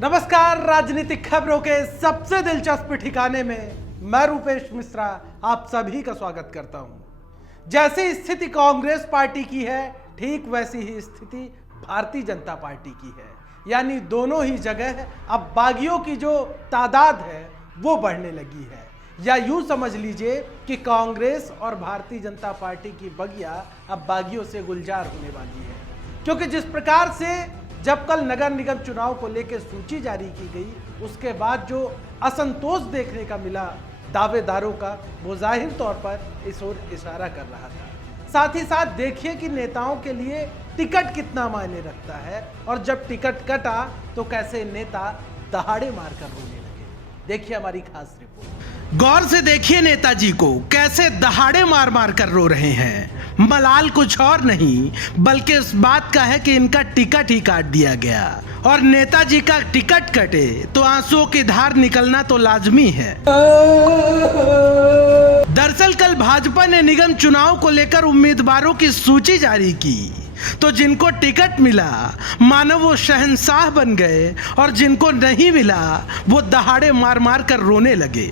नमस्कार, राजनीतिक खबरों के सबसे दिलचस्प ठिकाने में मैं रूपेश मिश्रा आप सभी का स्वागत करता हूं। जैसी स्थिति कांग्रेस पार्टी की है, ठीक वैसी ही स्थिति भारतीय जनता पार्टी की है। यानी दोनों ही जगह अब बागियों की जो तादाद है वो बढ़ने लगी है, या यूं समझ लीजिए कि कांग्रेस और भारतीय जनता पार्टी की बगिया अब बागियों से गुलजार होने वाली है। क्योंकि जिस प्रकार से जब कल नगर निगम चुनाव को लेकर सूची जारी की गई, उसके बाद जो असंतोष देखने का मिला दावेदारों का, वो जाहिर तौर पर इस ओर इशारा कर रहा था। साथ ही साथ देखिए कि नेताओं के लिए टिकट कितना मायने रखता है, और जब टिकट कटा तो कैसे नेता दहाड़े मारकर रोने लगे। देखिए हमारी खास रिपोर्ट। गौर से देखिए नेताजी को कैसे दहाड़े मार मार कर रो रहे हैं। मलाल कुछ और नहीं बल्कि इस बात का है कि इनका टिकट ही काट दिया गया, और नेताजी का टिकट कटे तो आंसुओं की धार निकलना तो लाजमी है। दरअसल कल भाजपा ने निगम चुनाव को लेकर उम्मीदवारों की सूची जारी की, तो जिनको टिकट मिला मानो वो शहंशाह बन गए, और जिनको नहीं मिला वो दहाड़े मार मार कर रोने लगे।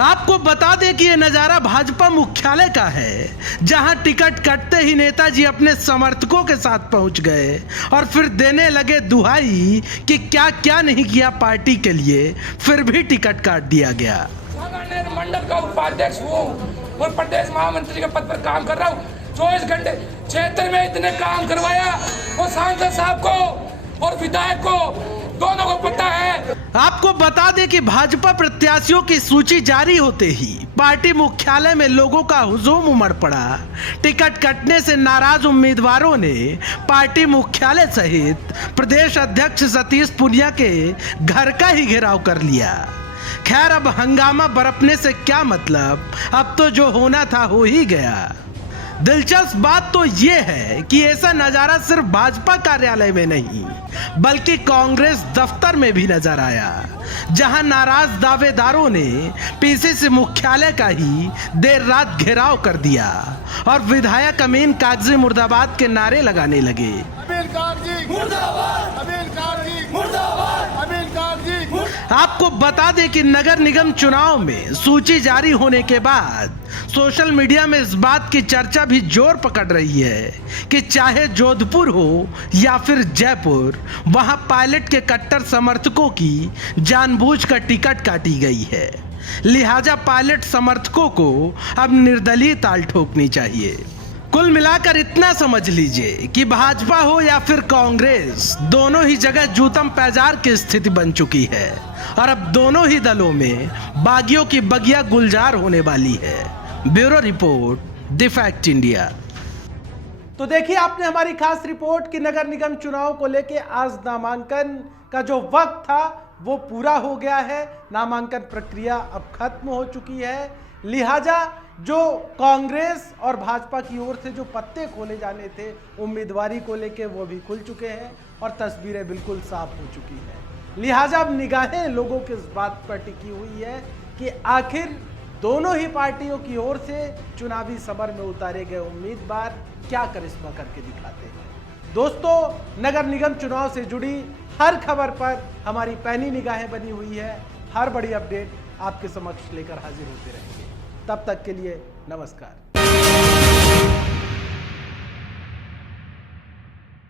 आपको बता दें कि ये नजारा भाजपा मुख्यालय का है, जहां टिकट कटते ही नेताजी अपने समर्थकों के साथ पहुंच गए और फिर देने लगे दुहाई कि क्या क्या नहीं किया पार्टी के लिए, फिर भी टिकट काट दिया गया। मंडल का उपाध्यक्ष हूँ और प्रदेश महामंत्री के पद पर काम कर रहा हूँ। 24 घंटे क्षेत्र में इतने काम करवाया, और सांसद साहब को और विधायक को दोनों को पता है। आपको बता दें कि भाजपा प्रत्याशियों की सूची जारी होते ही पार्टी मुख्यालय में लोगों का हुजूम उमड़ पड़ा। टिकट कटने से नाराज उम्मीदवारों ने पार्टी मुख्यालय सहित प्रदेश अध्यक्ष सतीश पूनिया के घर का ही घेराव कर लिया। खैर, अब हंगामा बरपने से क्या मतलब, अब तो जो होना था हो ही गया। दिलचस्प बात तो ये है कि ऐसा नजारा सिर्फ भाजपा कार्यालय में नहीं बल्कि कांग्रेस दफ्तर में भी नजर आया, जहां नाराज दावेदारों ने पीसीसी मुख्यालय का ही देर रात घेराव कर दिया और विधायक अमीन कागजी मुर्दाबाद के नारे लगाने लगे। आपको बता दें कि नगर निगम चुनाव में सूची जारी होने के बाद सोशल मीडिया में इस बात की चर्चा भी जोर पकड़ रही है कि चाहे जोधपुर हो या फिर जयपुर, वहां पायलट के कट्टर समर्थकों की जानबूझकर टिकट काटी गई है। लिहाजा पायलट समर्थकों को अब निर्दलीय ताल ठोकनी चाहिए। कुल मिलाकर इतना समझ लीजिए कि भाजपा हो या फिर कांग्रेस, दोनों ही जगह जूतम पैजार की स्थिति बन चुकी है, और अब दोनों ही दलों में बागियों की बगिया गुलजार होने वाली है। Bureau report, the fact India. तो देखिए आपने हमारी खास रिपोर्ट कि नगर निगम चुनाव को लेके आज नामांकन का जो वक्त था वो पूरा हो गया है। नामांकन प्रक्रिया अब खत्म हो चुकी है। लिहाजा जो कांग्रेस और भाजपा की ओर से जो पत्ते खोले जाने थे उम्मीदवारी को लेके, वो भी खुल चुके हैं और तस्वीरें बिल्कुल साफ हो चुकी हैं। लिहाजा अब निगाहें लोगों की इस बात पर टिकी हुई है कि आखिर दोनों ही पार्टियों की ओर से चुनावी समर में उतारे गए उम्मीदवार क्या करिश्मा करके दिखाते हैं। दोस्तों, नगर निगम चुनाव से जुड़ी हर खबर पर हमारी पैनी निगाहें बनी हुई है। हर बड़ी अपडेट आपके समक्ष लेकर हाजिर होते रहेंगे। तब तक के लिए नमस्कार।